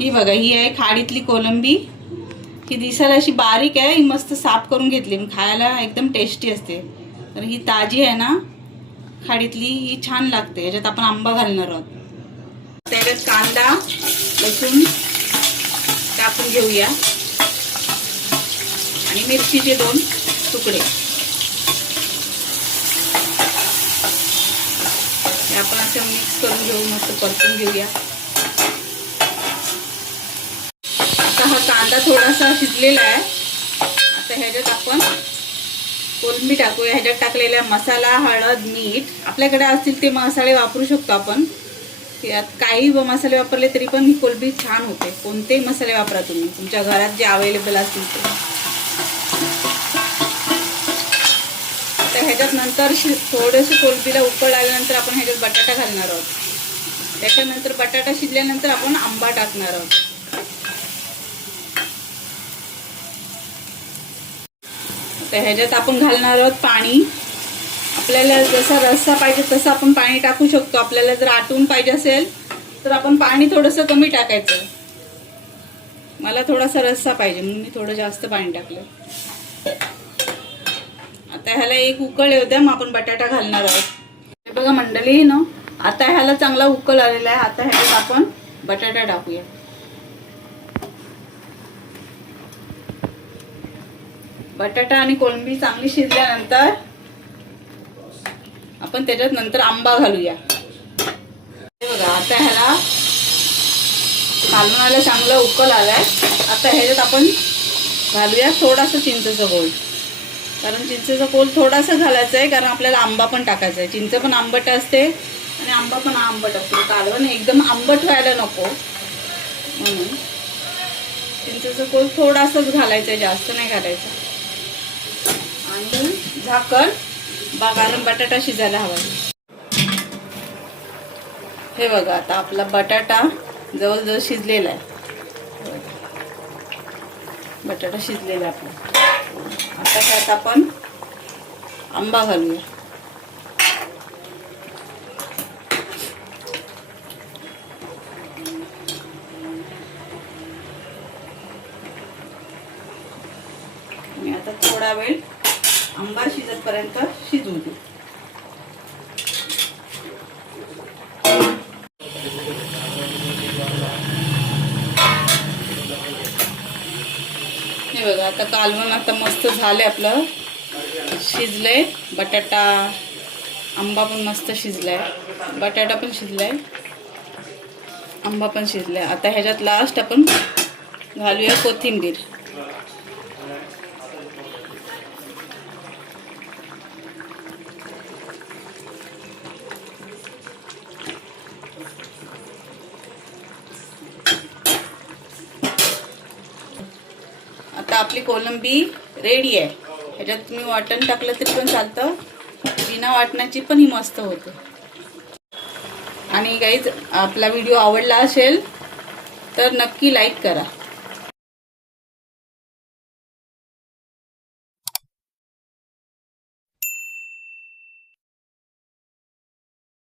ही बघा, ही आहे खाडीतली कोलंबी. ही दिसायला अशी बारीक आहे, ही मस्त साफ करून घेतली, खायला एकदम टेस्टी असते. तर ही ताजी आहे ना खाडीतली, ही छान लागते. याच्यात आपण आंबा घालणार आहोत. त्याच्यात कांदा लसूण टाकून घेऊया आणि मिरचीचे 2 तुकडे. हे आपण असं मिक्स करून घेऊ, मस्त परतून घेऊया. आता हा कांदा थोडासा शिजलेला आहे. आता ह्याच्यात आपण कोलंबी टाकूया. ह्याच्यात टाकलेला मसाला, हळद, मीठ आपल्याकडे असतील ते मसाले वापरू शकतो आपण. यात काही मसाले वापरले तरी पण ही कोलंबी छान होते. कोणतेही मसाले वापरा तुम्ही, तुमच्या घरात जे अवेलेबल असतील ते. तर ह्याच्यात नंतर थोडेसे कोलंबीला उकळ आल्यानंतर आपण ह्याच्यात बटाटा घालणार आहोत. त्याच्यानंतर बटाटा शिजल्यानंतर आपण आंबा टाकणार आहोत. तर ह्याच्यात आपण घालणार आहोत पाणी. आपल्याला जसा रस्सा पाहिजे तसं आपण पाणी टाकू शकतो. आपल्याला जर आटून पाहिजे असेल तर आपण पाणी थोडंसं कमी टाकायचं. मला थोडासा रस्सा पाहिजे म्हणून मी थोडं जास्त पाणी टाकलं. आता ह्याला एक उकळ येऊ द्या, मग आपण बटाटा घालणार आहोत. हे बघा मंडळी ना, आता ह्याला चांगला उकळ आलेला आहे. आता ह्याच्यात आपण बटाटा टाकूया. बटाटा आणि कोलंबी चांगली शिजल्यानंतर आपण त्याच्यात नंतर आंबा घालूया. हे बघा, आता ह्याला कालवणाला चांगला उकळ आलाय. आता ह्याच्यात आपण घालूया थोडासा चिंचेचा गोळ. कारण चिंचेचा कोल थोडासा घालायचा आहे, कारण आपल्याला आंबा पण टाकायचा आहे. चिंच पण आंबट असते आणि आंबा पण आंबट असतो. कालवण एकदम आंबट व्हायला नको म्हणून चिंचेचा कोल थोडासाच घालायचा आहे, जास्त नाही घालायचा. आणि झाकण, कारण बटाटा शिजायला हवा. हे बघा, आता आपला बटाटा जवळजवळ शिजलेला आहे. बटाटा शिजलेला आहे आपला. आता त्यात आपण आंबा घालूया. आणि आता थोडा वेळ आंबा शिजेपर्यंत शिजवू दे. हे बघा, आता कालवण आता मस्त झालंय आपलं, शिजलंय. बटाटा आंबा पण मस्त शिजलाय, बटाटा पण शिजलाय, आंबा पण शिजलाय. आता ह्याच्यात लास्ट आपण घालूया कोथिंबीर. आता आपली कोलंबी रेडी आहे. ह्याच्यात तुम्ही वाटण टाकलं तरी पण चालतं, बिना वाटणाची पण ही मस्त होते. आणि गाईज, आपला व्हिडिओ आवडला असेल तर नक्की लाईक करा.